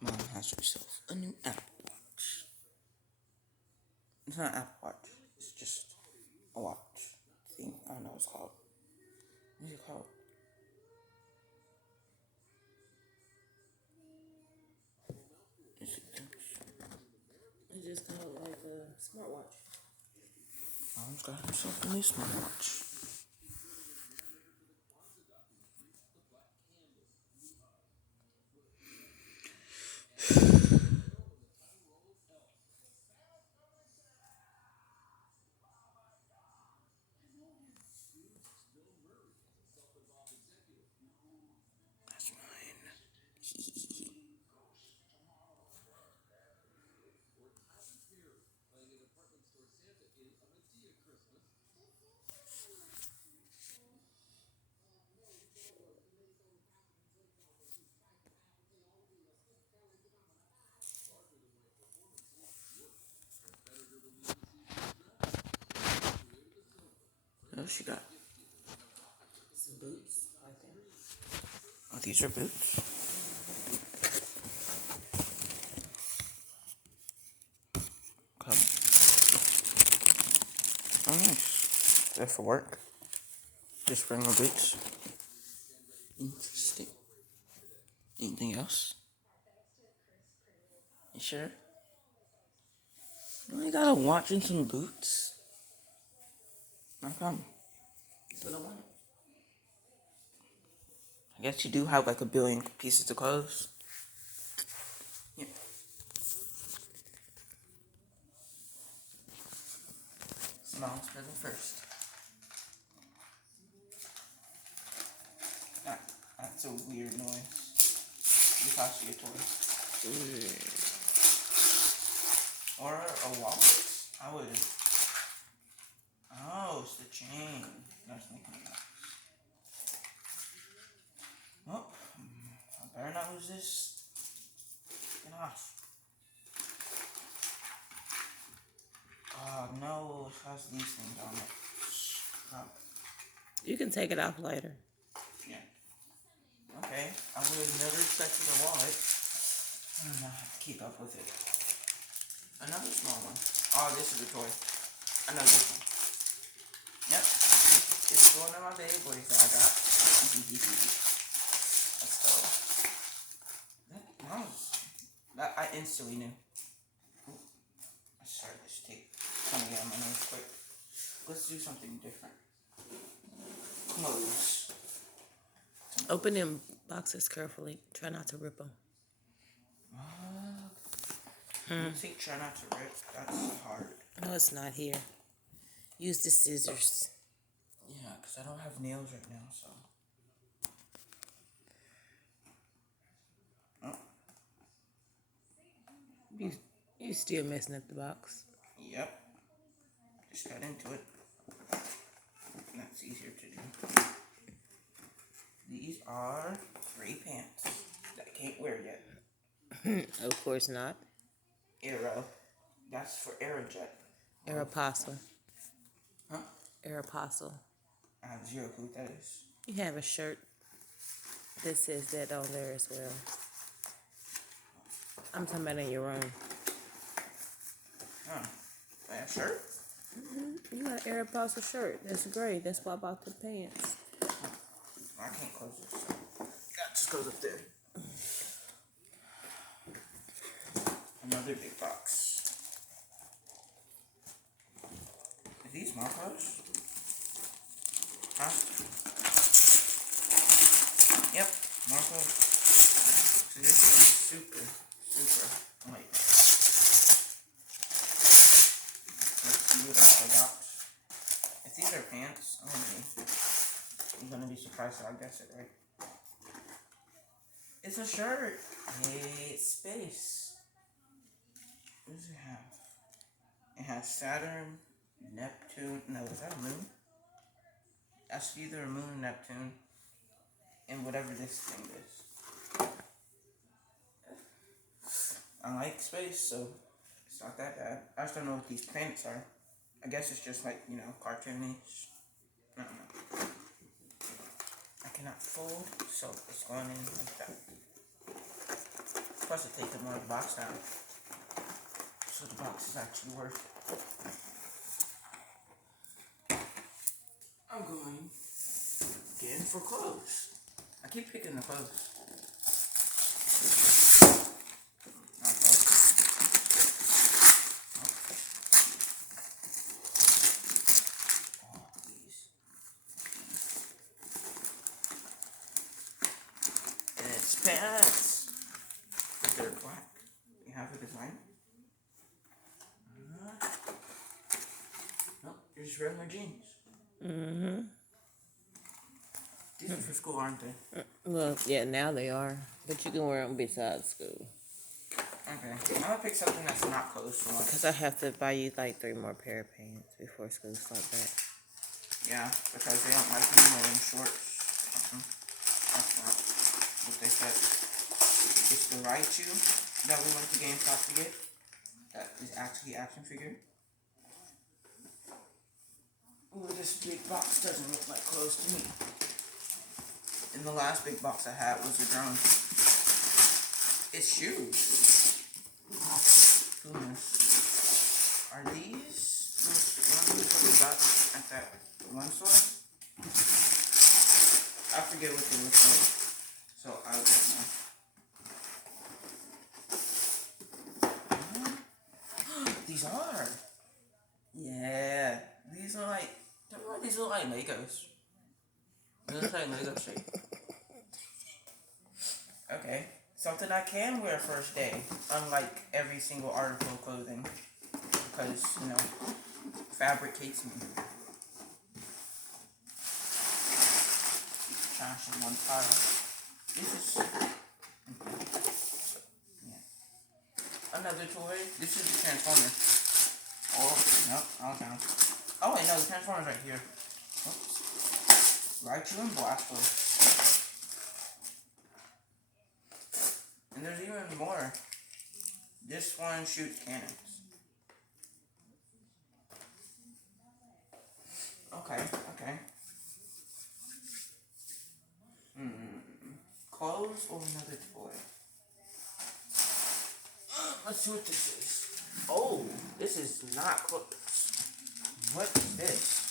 Mom has herself a new Apple Watch. It's not an Apple Watch. It's just a watch thing. I don't know what it's called. What's it called? It's just called like a smartwatch. Mom's got herself a new smartwatch. That's mine. What else she got? Some boots, like that. Oh, these are boots. Okay. Oh, nice. They're for work. Just regular boots. Interesting. Anything else? You sure? You only got a watch and some boots? How come? That's what I want. I guess you do have like a billion pieces of clothes. Yeah. Mom's present first. That's a weird noise. You toss your toy. Or a wallet. I would. Oh, it's the chain. That's making it. Oh, I better not lose this. Get off. Oh no, it has these things on it. Crap. You can take it off later. Yeah. Okay, I would have never expected a wallet. I don't know how to keep up with it. Another small one. Oh, this is a toy. I know this one. Yep. It's one of my baby boys that I got. Let's go. That I instantly knew. Ooh, let's start this tape. Trying to get on my nose quick. Let's do something different. Clothes. Open them boxes carefully. Try not to rip them. You think try not to rip? That's hard. No, it's not here. Use the scissors. Yeah, because I don't have nails right now, so. Oh, You still messing up the box. yep. Just got into it. That's easier to do. These are gray pants that I can't wear yet. Of course not. Aero. That's for Aerojet. Aeropostale. Huh? Aeropostale. I have zero clue what that is. You have a shirt that says that on there as well. I'm talking about in your room. Huh. That shirt? You got an Aeropostale shirt. That's great. That's why I bought the pants. I can't close this. So that just goes up there. Another big box. Are these my clothes? Huh? Yep, my clothes. So this is super light. Let's see what else I got. If these are pants, I'm gonna be surprised if I guess it right. It's a shirt. Hey, it's space. What does it have? It has Saturn, Neptune. No, is that a moon? That's either a moon or Neptune. And whatever this thing is. I like space, so it's not that bad. I just don't know what these planets are. I guess it's just like, cartoonish. I don't know. I cannot fold, so it's going in like that. Plus it takes more of the box down. So the box is actually worth it. I'm going again for clothes. I keep picking the clothes. Pants. They're black. You have a design? Nope, you're just regular jeans. Mm-hmm. These are for school, aren't they? Well, yeah, now they are. But you can wear them besides school. Okay. I'm gonna pick something that's not clothes for once. Because I have to buy you like 3 more pair of pants before school starts back. Yeah, because they don't like me wearing shorts. That's not what they said. It's the Raichu that we went to GameStop to get. That is actually action figure. Ooh, this big box doesn't look like clothes to me. And the last big box I had was a drone. It's shoes. Goodness. Are these the ones that we got at that one store? I forget what they look like. So I don't know. These are. Yeah. These are like. These look like Legos. They look like Lego shape. Okay. Something I can wear first day. Unlike every single article of clothing. Because, you know, fabric hates me. Trash in one pile. This is. Yeah. Another toy. This is the Transformer. Oh, nope, all down. Oh, wait, no, the Transformer's right here. Oops. Raichu and Blastoise. And there's even more. This one shoots cannons. Okay. Clothes or another toy? Let's see what this is. Oh, this is not clothes. What is this?